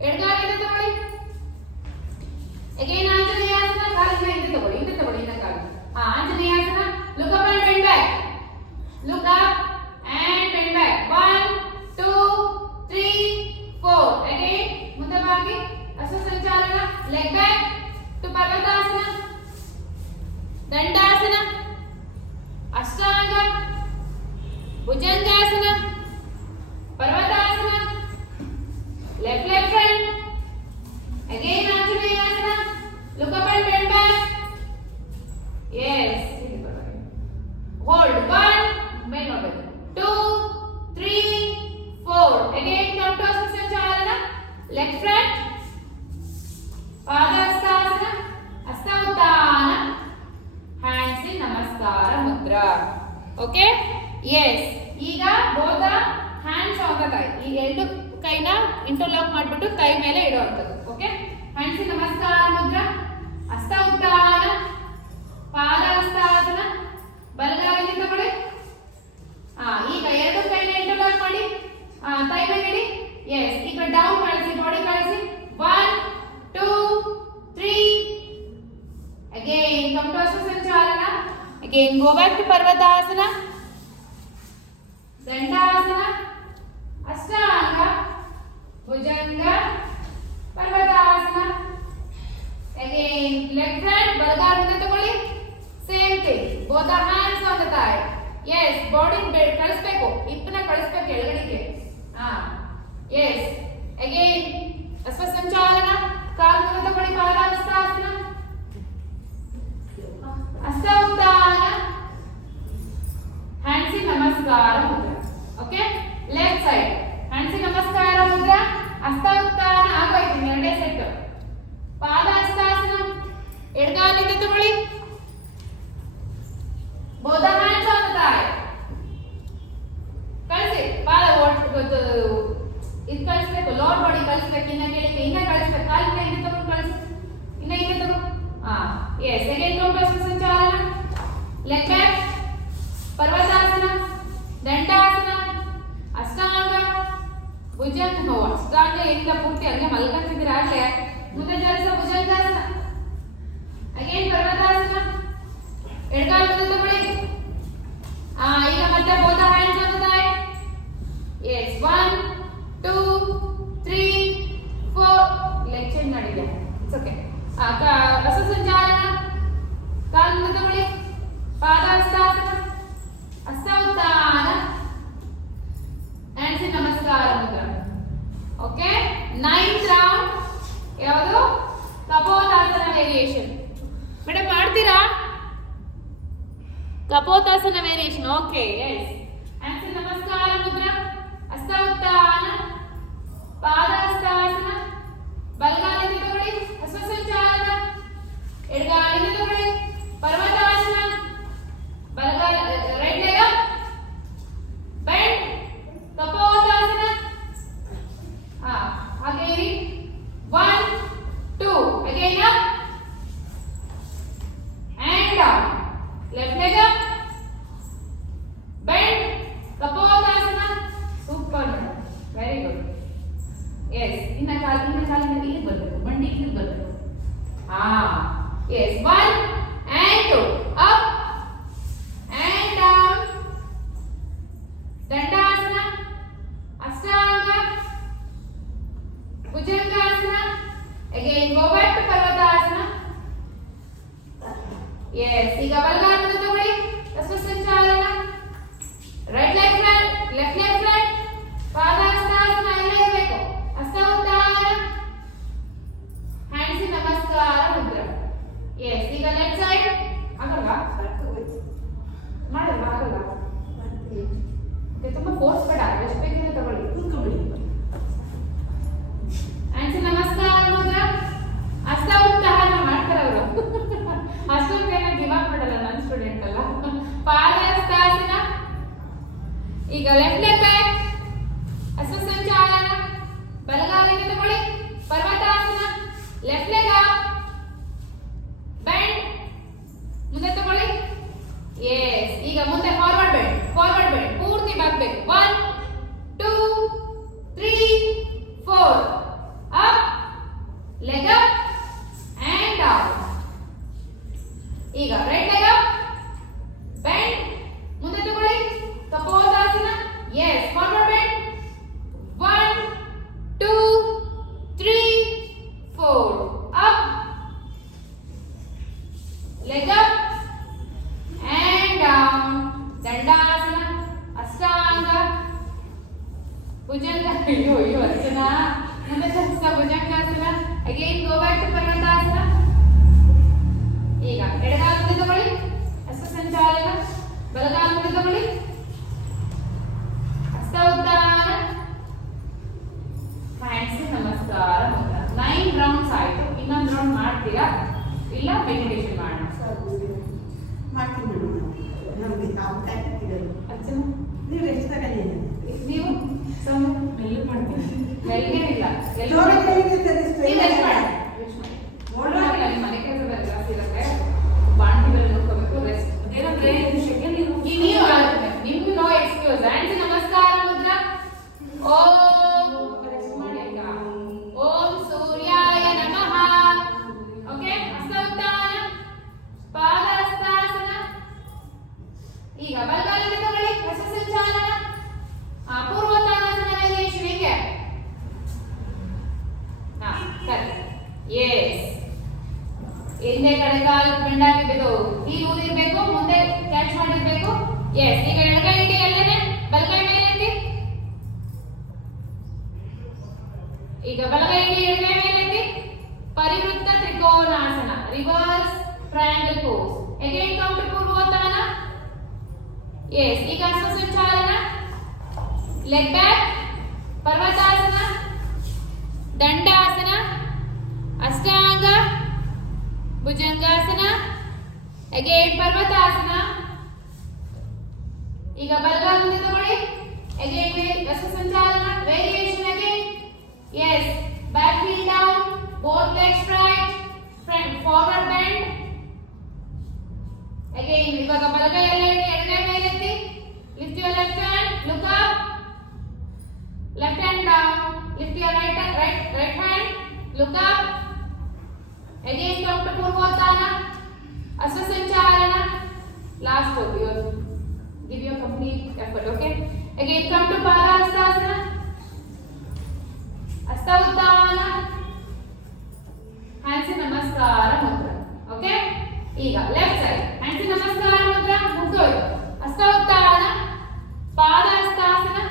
ಎಡಗಾಲಿಂದ ತಗೊಳ್ಳಿ. ಅಗೇನ್ ಆಂಜನೇಯಾಸನ, ಕಾಲಿಂದ ಹಿಂದೆ ತಗೊಳ್ಳಿ, ಹಿಂದೆ ತಗೊಳ್ಳಿ, ಇನ್ನ ಕಾಲು. ಆಂಜನೇಯಾಸನ. Look up and bend back. Look up and bend back. 1 2 3 4 again ಮುಂದೆ ಬಾಗಿ. ಹಸ್ತ ಸಂಚಾಲನ, ಲೆಗ್ ಬ್ಯಾಕ್ ಟು ಪರ್ವತಾಸನ, ದಂಡಾಸನ, ಅಷ್ಟಾಂಗ, ಭುಜಂಗಾಸನ, ಪರ್ವತಾಸನ, ಲೆಫ್ಟ್ ಫ್ರಂಟ್. ಅಗೇನ್ ಆಂಜನೇಯಾಸನ. Look up and bend back. Yes. Hold. 1 ಮೇಲೆ ನೋಡಬೇಕು. 2 3 4 ಅಗೇನ್ ಕಮ್ ಟು ಹಸ್ತ ಸಂಚಾಲನ. ಲೆಫ್ಟ್ ಫ್ರಂಟ್, ಪಾದಹಸ್ತಾಸನ, ಹಸ್ತೋತ್ಥಾನ, ಹ್ಯಾಂಡ್ಸ್ ಇನ್ ನಮಸ್ಕಾರ ಮುದ್ರಾ. ಓಕೆ. ಎಸ್. ಈಗ ಬೋಧ ಹ್ಯಾಂಡ್ಸ್ ಆನ್ ದ ಥೈ. ಈ ಎರಡು ಕೈನ ಇಂಟರ್ಲಾಕ್ ಮಾಡಿಬಿಟ್ಟು ಕೈ ಮೇಲೆ ಇಡುವಂಥದ್ದು. ಓಕೆ. ಹ್ಯಾಂಡ್ಸ್ ಇನ್ ನಮಸ್ಕಾರ ಮುದ್ರಾ. ಹಸ್ತೋತ್ಥಾನ, ಪಾದಹಸ್ತಾಸನ, ಬಲಗಾಲಿಂದ ತಗೊಳ್ಳಿ. ಈಗ ಎರಡು ಕೈನ ಇಂಟರ್ಲಾಕ್ ಮಾಡಿ ಕೈ ಮೇಲೆ ಇಡಿ. ಎಸ್. ಈಗ ಡೌನ್ ಕಳಿಸಿ, ಬಾಡಿ ಕಳಿಸಿ. 1 2 3 ಅಗೇನ್ ಕಮ್ ಟು ಹಸ್ತ ಸಂಚಾಲನ. ಅಗೇನ್ ಗೋ ಬ್ಯಾಕ್ ಟು ಪರ್ವತಾಸನ, ದಂಡಾಸನ, ಅಷ್ಟಾಂಗ, ಭುಜಂಗ, ಪರ್ವತಾಸನ. ಅಗೇನ್ ಲೆಗ್ ಫ್ರಂಟ್, ಬಲಗಾಲಿಂದ ತಗೊಳ್ಳಿ. Same thing, both the hands on the thigh. Yes. Body ಕಳಿಸ್ಬೇಕು, ಹಿಪ್ನ ಕಳಿಸ್ಬೇಕು ಎಡಗಡೆಗೆ. ಎಸ್. ಅಗೇನ್ ಹಸ್ತ ಸಂಚಾಲನ, ಕಾಲು ಮುಂದೆ ತಗೊಳ್ಳಿ. ಪಾದಹಸ್ತಾಸನ, ಹಸ್ತೋತ್ಥಾನ, ಹ್ಯಾಂಡ್ಸ್ ಇನ್ ನಮಸ್ಕಾರ Mudra. Okay. Left side hands ಇನ್ ನಮಸ್ಕಾರ ಮುದ್ರಾ, ಹಸ್ತೋತ್ಥಾನ ಆಗೋಯ್ತು. ಎರಡೇ ಸೆಟ್. ಪಾದಹಸ್ತಾಸನ, ಎಡಗಾಲಿಂದ ತಗೊಳ್ಳಿ. both the hands on the thigh. ಕಳಿಸಿ. ಪಾದ ಇದು ಕಳಿಸ್ಬೇಕು, ಲೋವರ್ ಬಾಡಿ ಕಳಿಸ್ಬೇಕು. ಇನ್ನ ಕೆಳಗೆ ಇನ್ನ ಕಳಿಸ್ಬೇಕು. ಕಾಲಿನ ಹಿಂದೆ ತಗೊಂಡು ಕಳಿಸಿ. ಇನ್ನ ಹಿಂದೆ ತಗೊಂಡು. ಎಸ್. ಅಗೇನ್ ಕಮ್ ಟು ಹಸ್ತ ಸಂಚಾಲನ. ಲೆಗ್ ಈಗ ಪೂರ್ತಿ ಹಂಗೆ ಮಲ್ಕೊಂತಿದ್ದೀರ ಆಗ್ಲೇ. ಮುಂದೆ ಜಲಸ ಭುಜಂಗಾಸನ. ಅಗೇನ್ ಪರ್ವತಾಸನ. ಎಡಗಾಲ ಮುಂದೆ ತಗೊಳ್ಳಿ. ಈಗ ಮತ್ತೆ both the hands on the thigh. Yes, 1 2 3 4 leg change ಮಾಡಿದ್ಯಾ? It's okay. ರಸ ಸಂಚಾಲನ. ಕಾಲು ಮುಂದೆ ತಗೊಳ್ಳಿ. ಪಾದಹಸ್ತಾಸನ. ಹಸ್ತ ಉತ್ಥಾನ. ಹ್ಯಾಂಡ್ಸ್ ನಮಸ್ಕಾರ ಮುದ್ರ. ಓಕೆ, 9th ರೌಂಡ್ ಯಾವುದು? ಕಪೋತಾಸನ ವೇರಿಯೇಷನ್. ಮೇಡಮ್ ಮಾಡ್ತೀರಾ? Kapotasana variation. Okay, yes. Hands ನಮಸ್ಕಾರ ಮುದ್ರ. ಹಸ್ತ ಉತ್ಥಾನ. ಪಾದಹಸ್ತಾಸನ. ಬಲಗಾಲಿಂದ ತಗೊಳ್ಳಿ. ಹಸ್ತ ಸಂಚಾಲನ. ಎಡಗಾಲಿಂದ ತಗೊಳ್ಳಿ. ಪರ್ವತಾಸನ. ಬಲಗಾಲ ರೈಟ್ ಲೆಗ್ ಅಪ್. ಬೆಂಡ್. ಕಪೋತಾಸನ. ಹಾಗೆ ಇರಿ. 1 2 again up and down. Left leg up. Bend. Kapotasana. Super. Very good. Yes. ಇನ್ನ ಕಾಲಿನ ಇಲ್ಲಿ ಬರಬೇಕು. ಮಂಡಿ ಇಲ್ಲಿ ಬರಬೇಕು. Yes. 1 and 2. Up and down. Dandasana. Ashtanga. Bhujangasana. Again go back to Parvatasana. Yes. ಈಗ ಬಲಗಾಲ ಮುಂದೆ ತಗೊಳ್ಳಿ. ಹಸ್ತ ಸಂಚಾಲನ. Right leg front, left leg front. ಪಾದಹಸ್ತಾಸನ ಇಲ್ಲೇ ಇರಬೇಕು. ಹಸ್ತ ಉತ್ಥಾನ. ಹ್ಯಾಂಡ್ಸ್ ನಮಸ್ಕಾರ ಮುದ್ರ. ಎಸ್. ಈಗ ಲೆಫ್ಟ್ ಸೈಡ್. ಆಗಲ್ವಾ? ಮಾಡಲ್ವಾ? ಆಗಲ್ಲ. ತುಂಬಾ ಫೋರ್ಸ್ ಬೇಡ. ಎಷ್ಟು ಬೇಕಿದೆ ತಗೊಳ್ಳಿ. ಕೂತ್ಕೊಳ್ಳಿ. ಹ್ಯಾಂಡ್ಸ್ ನಮಸ್ಕಾರ ಮುದ್ರ. ಹಸ್ತ ಉತ್ಥಾನ ಮಾಡ್ತಾರೆ ಅವರು. ಅಷ್ಟೊಂದು ಬೇಗ ದಿಮಾಗ್ ಮಾಡಲ್ಲ ನನ್ನ ಸ್ಟೂಡೆಂಟ್ ಅಲ್ಲ. ಪಾದಹಸ್ತಾಸನ. ಈಗ ಲೆಫ್ಟ್ ಲೆಗ್ ಬ್ಯಾಕ್. ಹಸ್ತ ಸಂಚಾಲನ. ಬಲಗಾಲಿಂದ ತಗೊಳ್ಳಿ. ಪರ್ವತಾಸನ. Left leg up. ಬೆಂಡ್. ಮುಂದೆ ತಗೊಳ್ಳಿ. ಎಸ್. ಈಗ ಮುಂದೆ ಫಾರ್ವರ್ಡ್ ಬೆಂಡ್. ಫಾರ್ವರ್ಡ್ ಬೆಂಡ್ ಪೂರ್ತಿ ಬಾಗ್ಬೇಕು. 1 2 3 4 up. Leg up and down. ಈಗ ರೈಟ್ ಲೆಗ್ ಅಪ್. ಬೆಂಡ್. ಮುಂದೆ ತಗೊಳ್ಳಿ. ಕಪೋತಾಸನ. Yes. Forward bend. 1 2 3 4 up. Leg up and down. ದಂಡಾಸನ. ಅಷ್ಟಾಂಗ. ಭುಜಂಗ. ಅಯ್ಯೋ ಅರ್ಚನಾ. ಮುಂದೆ ಹಸ್ತ ಭುಜಂಗಾಸನ. ಅಗೇನ್ ಗೋ ಬ್ಯಾಕ್ ಟು ಪರ್ವತಾಸನ. ಈಗ ಎಡಗಾಲ ಮುಂದೆ ತಗೊಳ್ಳಿ. ಹಸ್ತ ಸಂಚಾಲನ. ಬಲಗಾಲ ಮುಂದೆ ತಗೊಳ್ಳಿ. ಹಸ್ತ ಉತ್ಥಾನ. ಹ್ಯಾಂಡ್ಸ್ ನಮಸ್ಕಾರ ಮುದ್ರ. 9 ರೌಂಡ್ಸ್ ಆಯ್ತು. ಇನ್ನೊಂದು ರೌಂಡ್ ಮಾಡ್ತೀರಾ ಇಲ್ಲ ಮೆಡಿಟೇಷನ್ ಮಾಡೋಣ? ಮಾಡ್ತೀನಿ ಮೇಡಮ್. ನಮಗೆ ಅವಕಾಶ ಸಿಗಲ್ಲ. ಅರ್ಚನಾ ನೀವು ಎಷ್ಟು ತಗೊಳ್ಳಿ. ನೀವು ಸಮ ಮೆಲ್ಲಗೆ ಮಾಡ್ತೀನಿ. ಮೆಲ್ಗೇನಿಲ್ಲ. ಜೋರಾಗಿ ಹೇಳಿದ್ರೆ ಸರಿ. ನೀವು ಎಷ್ಟು ಮಾಡಿ? ನಿಮ್ಮ ಮನೆ ಕೆಲಸದ ಜಾಸ್ತಿ ಇರುತ್ತೆ. ಬಾಂಡಿಗಳು ನೋಡ್ಕೋಬೇಕು. ರೆಸ್ಟ್. ಅದೇನಂದ್ರೆ ಇದು ಶೆಕೆ ನೀರು. ಈಗ ನೀವು ನಿಮ್ಗೂ ನೋ ಎಕ್ಸ್ಕ್ಯೂಸ್. ಹ್ಯಾಂಡ್ಸ್ ನಮಸ್ಕಾರ ಮುದ್ರ. ಓಂ ರೆಸ್ಟ್ ಮಾಡಿ ಅಕ್ಕ. ಓಂ ಸೂರ್ಯಾಯ ನಮಃ. ಓಕೆ, ಹಸ್ತ ಉತ್ಥಾನ. ಪಾದಹಸ್ತಾಸನ. ಈಗ ಬಲಗಾಲಿಂದ ತಗೊಳ್ಳಿ. ಹಸ್ತ ಸಂಚಾಲನ. ಪೂರ್ವೋತ್ತಾನಾಸನ ವೇರಿಯೇಷನ್ ಹೆಂಗೆ? ಸರಿ. ಎಸ್. ಹಿಂದೆ ಕಡೆ ಕಾಲು ಬೆಂಡ್ ಆಗಿದ್ದು ಹೀಲ್ ಊದಿರ್ಬೇಕು. ಮುಂದೆ ಕ್ಯಾಚ್ ಮಾಡಿರ್ಬೇಕು. ಎಸ್. ಈಗ ಎಡಗೈ ಇಡಿ ಅಲ್ಲೇನೆ. ಬಲಗೈ ಮೇಲೆ ಎತ್ತಿ. ಈಗ ಬಲಗೈ ಇಡಿ ಎಡಗೈ ಮೇಲೆ ಎತ್ತಿ. ಪರಿವೃತ್ತ ತ್ರಿಕೋನಾಸನ. Reverse triangle pose. Again come to ಪೂರ್ವೋತ್ತಾನ. ಎಸ್. ಈಗ ಹಸ್ತ ಸಂಚಾಲನ. Leg back. ಪರ್ವತಾಸನ. ದಂಡಾಸನ. ಅಷ್ಟಾಂಗ. ಭುಜಂಗಾಸನ. ಅಗೇನ್ ಪರ್ವತಾಸನ. ಈಗ ಬಲಗಾಲ ಮುಂದೆ ತಗೊಳ್ಳಿ. ಅಗೇನ್ ಹಸ್ತ ಸಂಚಾಲನ. Variation again. Yes. Back heel down. Both legs straight. Forward bend. Again. ಇವಾಗ ಬಲಗೈ ಎಲ್ಲ ಇಡಿ. ಎಡಗೈ ಮೇಲೆ ಎತ್ತಿ. Lift your left hand. Look up. Left hand down. Lift your right look up. Again come to Purvotana, Asasancharana. Last one, you give your complete effort, okay? Again come to Parahastasana, Astautthana, hands in Namaskara Mudra, okay? Ega left side, hands in Namaskara Mudra, Mudra, Astautthana, Parahastasana,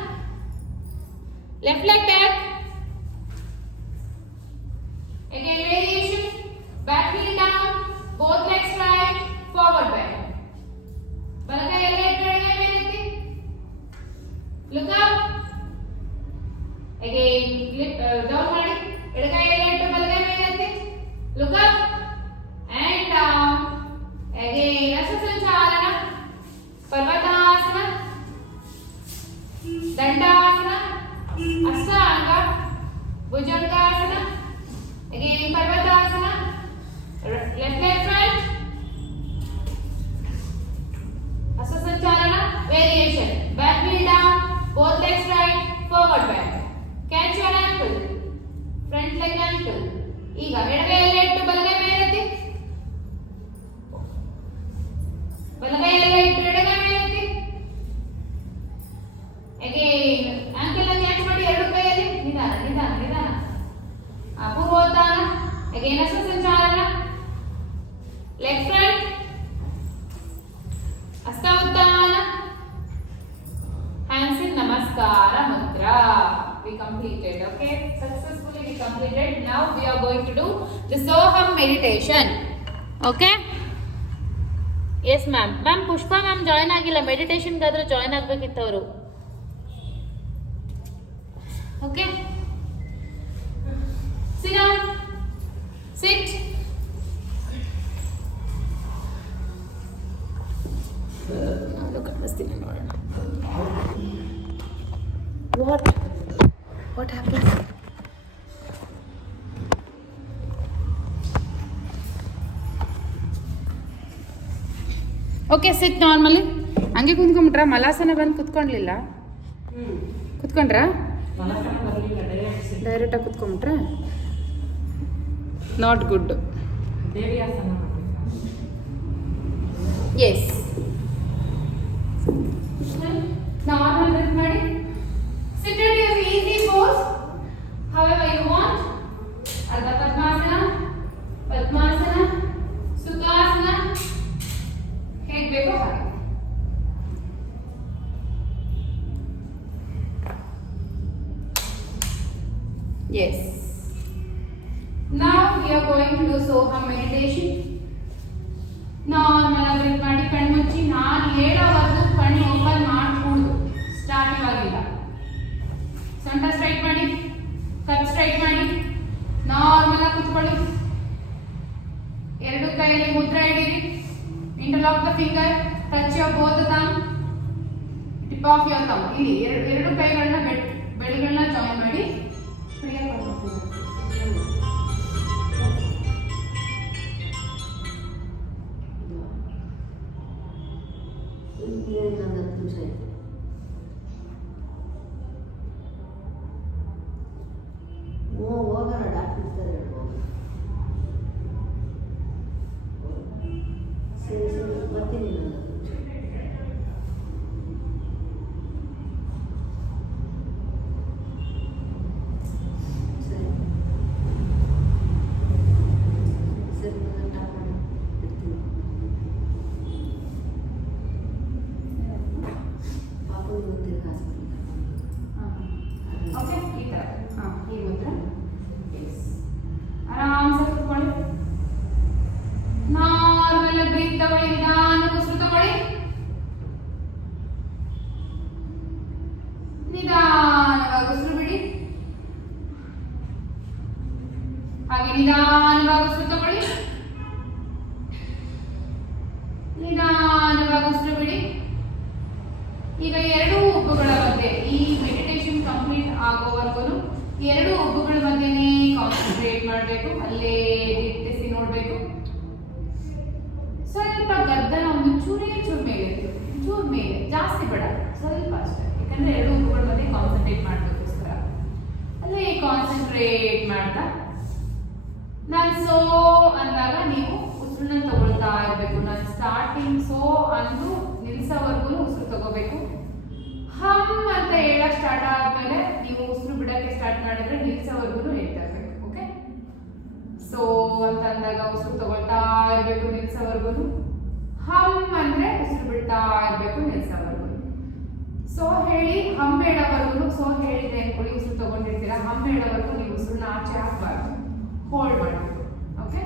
left leg back. Again variation, back heel down, both legs right, forward bend. ಬಲಗೈ ಎಲ್ಲ ಇಟ್ಟು ಎಡಗೈ ಮೇಲೆತ್ತಿ. Look up. Again down ಮಾಡಿ, ಎಡಗೈ ಎಲ್ಲ ಇಟ್ಟು ಬಲಗೈ ಮೇಲೆತ್ತಿ. Look up and down. Again ರಸಸಂಚಾಲನ, ಪರ್ವತಾಸನ, ದಂಡಾಸನ, ಅಷ್ಟಾಂಗ, bhujangasana. Again Parvatasana, left leg front, Asasanchalana, variation, back heel down, both legs right, forward bend, catch your ankle, front leg ankle, ಈಗ ಎಡಗೈಯಲ್ಲಿ ಇಟ್ಟು ಬಲಗೈ ಮೇಲೆತ್ತಿ, ಬಲಗೈಯಲ್ಲಿ ಇಟ್ಟು ಎಡಗೈ ಮೇಲೆತ್ತಿ, again ankle ಅನ್ನು ಕ್ಯಾಚ್ ಮಾಡಿ ಎರಡು ಕೈಯಲ್ಲಿ, ನಿಧಾನ ನಿಧಾನ ನಿಧಾನ. Purvotthana, again Asasanchalana, leg front, Astautthana, hands in Namaskara Mudra. We completed, okay? Successfully we completed. Now we are going to do the Soham meditation, okay? Yes ma'am. Ma'am Pushpa ma'am join ಆಗಿಲ್ಲ, meditation ಗಾದ್ರೆ join ಆಗಬೇಕಿತ್ತು ಅವರು. Okay? Sit down. Sit. Look at this thing. What happened? Okay, sit normally. ಹಂಗೆ ಕುತ್ಕೊಂಡ್ಬಿಟ್ರ? ಮಲಾಸನ ಬಂದು ಕುತ್ಕೊಂಡ್ಲಿಲ್ಲ? ಕುತ್ಕೊಂಡ್ರ? ಡೈರೆಕ್ಟಾಗಿ ಕುತ್ಕೊಂಡ್ಬಿಟ್ರ? Not good. Yes normal breath ಮಾಡಿ. Sit at your easy pose however you want. ಅರ್ಧ ಪದ್ಮಾಸನ, ಪದ್ಮಾಸನ, ಸುಖಾಸನ, ಹೇಗೆ ಬೇಕೋ ಹಾಗೆ. Yes. Now we are going to do Soham meditation. Normal breath ಮಾಡಿ, ಕಣ್ಣು ಮುಚ್ಚಿ. ನಾನು ಹೇಳೋವರೆಗೂ ಕಣ್ಣು ಓಪನ್ ಮಾಡಕೂಡದು. ಸ್ಟಾರ್ಟ್ ಇವಾಗಿಲ್ಲ. ಸೊಂಟ ಸ್ಟ್ರೈಟ್ ಮಾಡಿ, ಕಪ್ ಸ್ಟ್ರೈಟ್ ಮಾಡಿ, ನಾರ್ಮಲ್ ಆಗಿ ಕೂತ್ಕೊಳ್ಳಿ. ಎರಡು ಕೈಯಲ್ಲಿ ಮುದ್ರೆ ಹಿಡಿರಿ. Interlock the finger, touch your both thumb, tip of your thumb. ಇಲ್ಲಿ ಎರಡು ಕೈಗಳನ್ನ ಬೆರಳುಗಳನ್ನ ಜಾಯಿನ್ ಮಾಡಿ. ಹೋಗೋಣ ಡಾಕ್ಟರ್ ಸರ್ ಹೇಳ್ಬೋದು. ಸರಿ ಸರಿ ಬರ್ತೀನಿ ನಾನು. ಸರಿ ಸರಿ ನಾನು ಟಾಪ್ ಮಾಡಿ ಇರ್ತೀನಿ. ಪಾಪು ಇವತ್ತಿನ ಹಾಸ್ಪಿಟಲ್. ಓಕೆ, ಈ ತರ. ಈ ಮುದ್ರೆ. ಆರಾಮ್ಸೆ ಕೂತ್ಕೊಳ್ಳಿ. ನಾರ್ಮಲ್ ಆಗಿ ಬ್ರೀತ್ ತಗೊಳ್ಳಿ. ನಿಧಾನಕ್ಕೆ ಉಸಿರು ತಗೊಳ್ಳಿ. ನಿಧಾನವಾಗಿ ಉಸಿರು ಬಿಡಿ. ಹಾಗೆ ನಿಧಾನವಾಗಿ ಉಸಿರು ತಗೊಳ್ಳಿ. ನಿಧಾನವಾಗಿ ಉಸಿರು ಬಿಡಿ. ಈಗ ಎರಡು ಉಬ್ಬುಗಳ ಮಧ್ಯೆ, ಈ ಮೆಡಿಟೇಷನ್ ಕಂಪ್ಲೀಟ್ ಆಗೋವರೆಗೂ ಎರಡು ಉಬ್ಬುಗಳ ಮಧ್ಯೆನೇ ಕಾನ್ಸಂಟ್ರೇಟ್ ಮಾಡಬೇಕು. ಅಲ್ಲೇ ದಿಟ್ಟಿಸಿ ನೋಡಬೇಕು. ಸ್ವಲ್ಪ ಗದ್ದಲ ಒಂದು ಚೂರೇ ಚೂರು ಮೇಲೆ ಇತ್ತು, ಚೂರು ಮೇಲೆ, ಜಾಸ್ತಿ ಬೇಡ, ಸ್ವಲ್ಪ ಅಷ್ಟೇ. ಯಾಕಂದ್ರೆ ಎರಡು ಉಬ್ಬುಗಳ ಮಧ್ಯೆ ಕಾನ್ಸಂಟ್ರೇಟ್ ಮಾಡಬೇಕೋಸ್ಕರ ಅಲ್ಲೇ ಕಾನ್ಸಂಟ್ರೇಟ್ ಮಾಡ್ತಾ ನಾನು ಸೋ ಅಂದಾಗ ನೀವು ಉಸಿರನ್ನ ತಗೊಳ್ತಾ ಇರಬೇಕು. ನಾನು ಸ್ಟಾರ್ಟಿಂಗ್ ಸೋ ಅಂದು ನಿಲ್ಸೋವರೆಗೂ ಉಸಿರು ತಗೋಬೇಕು. ಹಮ್ ಅಂತ ಹೇಳಕ್ ಸ್ಟಾರ್ಟ್ ಆದ್ಮೇಲೆ ನೀವು ಉಸಿರು ಬಿಡಕ್ಕೆ ಸ್ಟಾರ್ಟ್ ಮಾಡಿದ್ರೆ ನಿಲ್ಸೋವರೆಗೂ ಹೇಳ್ತಾ ಇರ್ಬೇಕು. ಓಕೆ, ಸೋ ಅಂತ ಅಂದಾಗ ಉಸಿರು ತಗೊಳ್ತಾ ಇರಬೇಕು ನಿಲ್ಸೋವರೆಗೂ. ಹಮ್ ಅಂದ್ರೆ ಉಸಿರು ಬಿಡ್ತಾ ಇರಬೇಕು ನಿಲ್ಸೋವರೆಗೂ. ಸೋ ಹೇಳಿ ಹಮ್ ಹೇಳೋವರೆಗೂ, ಸೋ ಹೇಳಿದೆ ಅನ್ಕೊಳ್ಳಿ, ಉಸಿರು ತಗೊಂಡಿರ್ತೀರಾ, ಹಮ್ ಹೇಳೋವರೆಗೂ ನೀವು ಉಸಿರನ್ನ ಆಚೆ ಹಾಕಬಾರ್ದು, ಹೋಲ್ಡ್ ಮಾಡಬೇಕು. ಓಕೆ,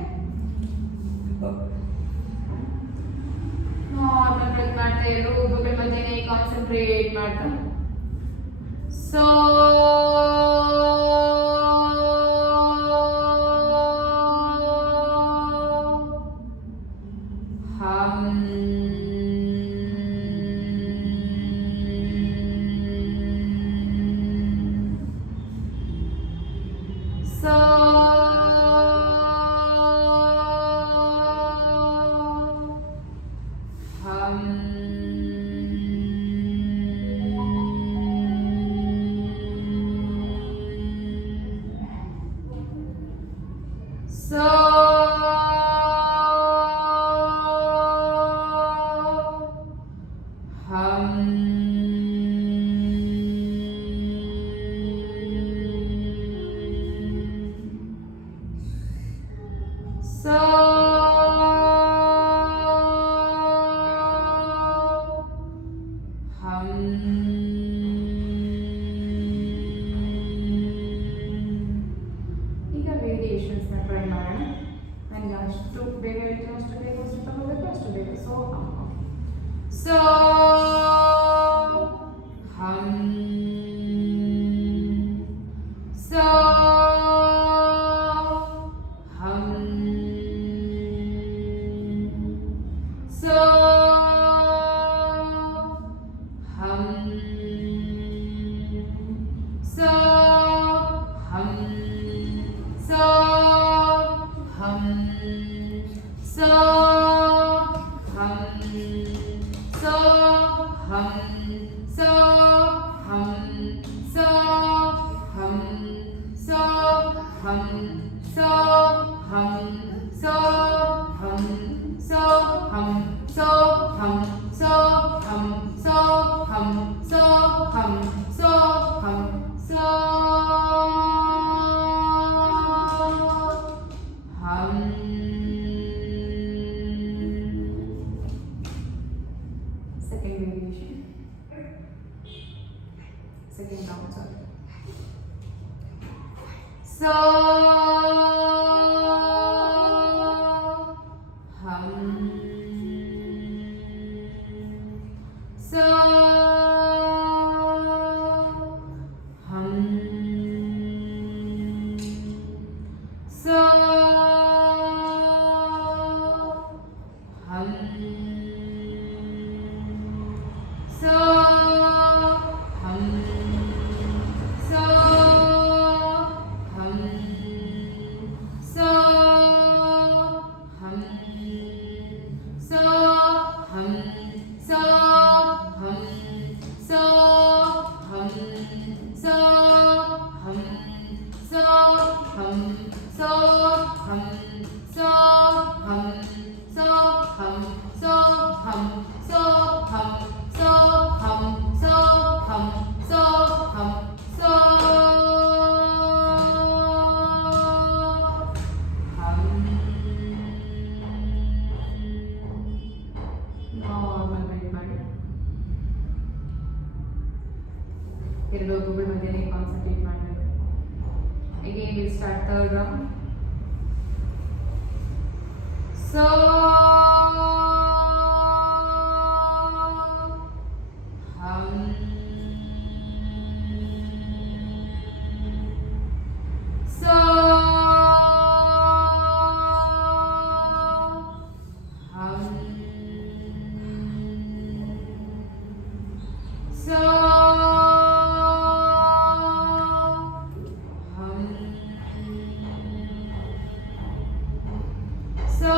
ನಾರ್ಮಲ್ ಬ್ರೆತ್ ಮಾಡ್ತಾ ಇರೋ ಒಬ್ಬೊಬ್ಬರ ಮಧ್ಯೆ ಕಾನ್ಸಂಟ್ರೇಟ್ ಮಾಡ್ತಾ. ಸೋ ಹಮ್ so hum so so ಈಗ ವೇರಿಯೇಷನ್ಸ್ ನ ಟ್ರೈ ಮಾಡೋಣ. ನನಗೆ ಅಷ್ಟು ಬೇಗ ಹೇಳ್ತೀನಿ, ಅಷ್ಟು ಬೇಗ ಅಷ್ಟು ತಗೋಬೇಕು, ಅಷ್ಟು ಬೇಗ. ಸೊ ಸೊ ಹಮ್ so so hum so hum so hum so hum so hum so hum so hum so hum so hum so hum so hum so hum so hum so hum so hum so hum so hum second variation, second round, sorry. So hum so hum so hum so hum so hum so hum so hum so hum so hum so hum so hum so hum so hum so hum so hum so hum so hum so hum so hum so hum normal breath ಮಾಡಿ. ಎರಡು ಒಬ್ಬೊಬ್ಬರ ಮಧ್ಯೆ concentrate ಮಾಡಬೇಕು. Again we'll start third round. So hum so hum so hum so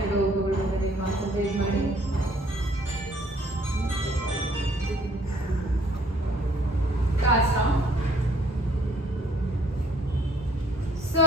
ಎರಡು ಒಬ್ಬೊಬ್ಬರು concentrate ಮಾಡಿ. Last round. So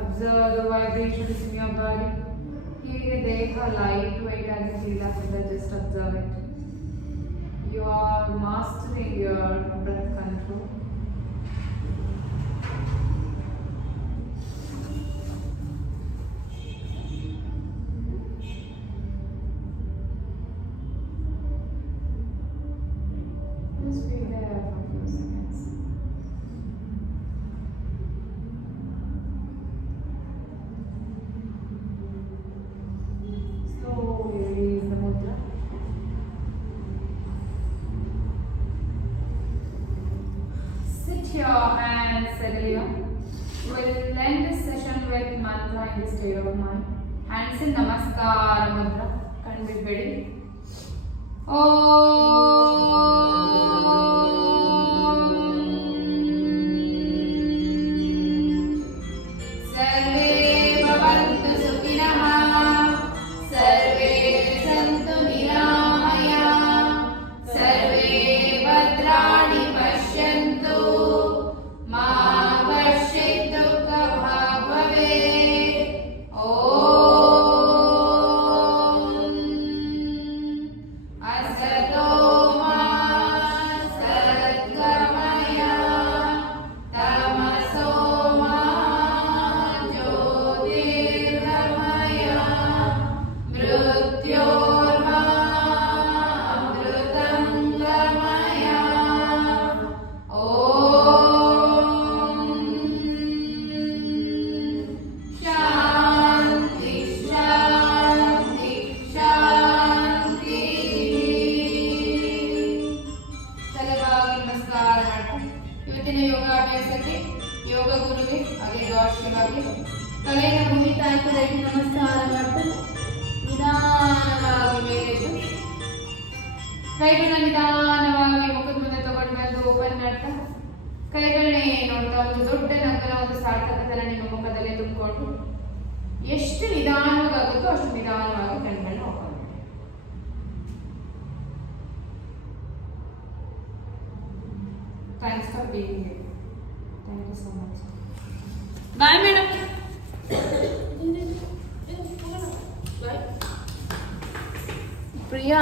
observe the vibrations in your body. ಹೀಗೆ ದೇಹ ಲೈಟ್ ವೈಟ್ ಆಗಿ ಫೀಲ್ ಆಗ್ತದೆ. Just observe it. You are mastering your breath control. Just be there for a few seconds. Slowly release the mudra. Sit here and settle here. We'll end this session with mantra in the state of mind. Hands in Namaskara mudra. Can be ready. सर्वे भवन्तु सुखिनः, सर्वे सन्तु निरामयाः, सर्वे भद्राणि पश्यन्तु, मा कश्चित् दुःखभाग् भवेत्. असतो मा सद्गमय, तमसो मा ज्योतिर्गमय, मृत्योर्मा अमृतङ्गमय. शान्ति शान्ति ಶಾಂತಿ. ತಲೆಬಾಗಿ ನಮಸ್ಕಾರ ಮಾಡ್ತೀನಿ. ಇವತ್ತಿನ ಯೋಗಾಭ್ಯಾಸಕ್ಕೆ ಯೋಗ ಗುರುಗೆ ಹಾಗೆ ಗಾಢವಾಗಿ ತಲೆಯ ಮುಗಿತಾ ಇರ್ತದೆ. ನಮಸ್ಕಾರ ಮಾಡ್ತೀನಿ. ನಿಧಾನವಾಗಿ ಮೇಲೆದ್ದು ಕೈಗಳನ್ನ ನಿಧಾನವಾಗಿ ಮುಖದ ಮುಂದೆ ತಗೊಂಡು ಬಂದು ಓಪನ್ ಮಾಡ್ತಾ ಕೈಗಳನ್ನೇ ನೋಡ್ತಾ ಒಂದು ದೊಡ್ಡ ನಗರ ಒಂದು ಸಾರ್ಥಕತೆನ ನಿಮ್ಮ ಮುಖದಲ್ಲೇ ತುಂಬಿಕೊಂಡು ಎಷ್ಟು ನಿಧಾನವಾಗುತ್ತೋ ಅಷ್ಟು ನಿಧಾನವಾಗಿ ಕಣ್ಗಳನ್ನ ಓಪನ್ ಮಾಡಿ. Thanks for being here. Thank you so much. Bye madam. Priya.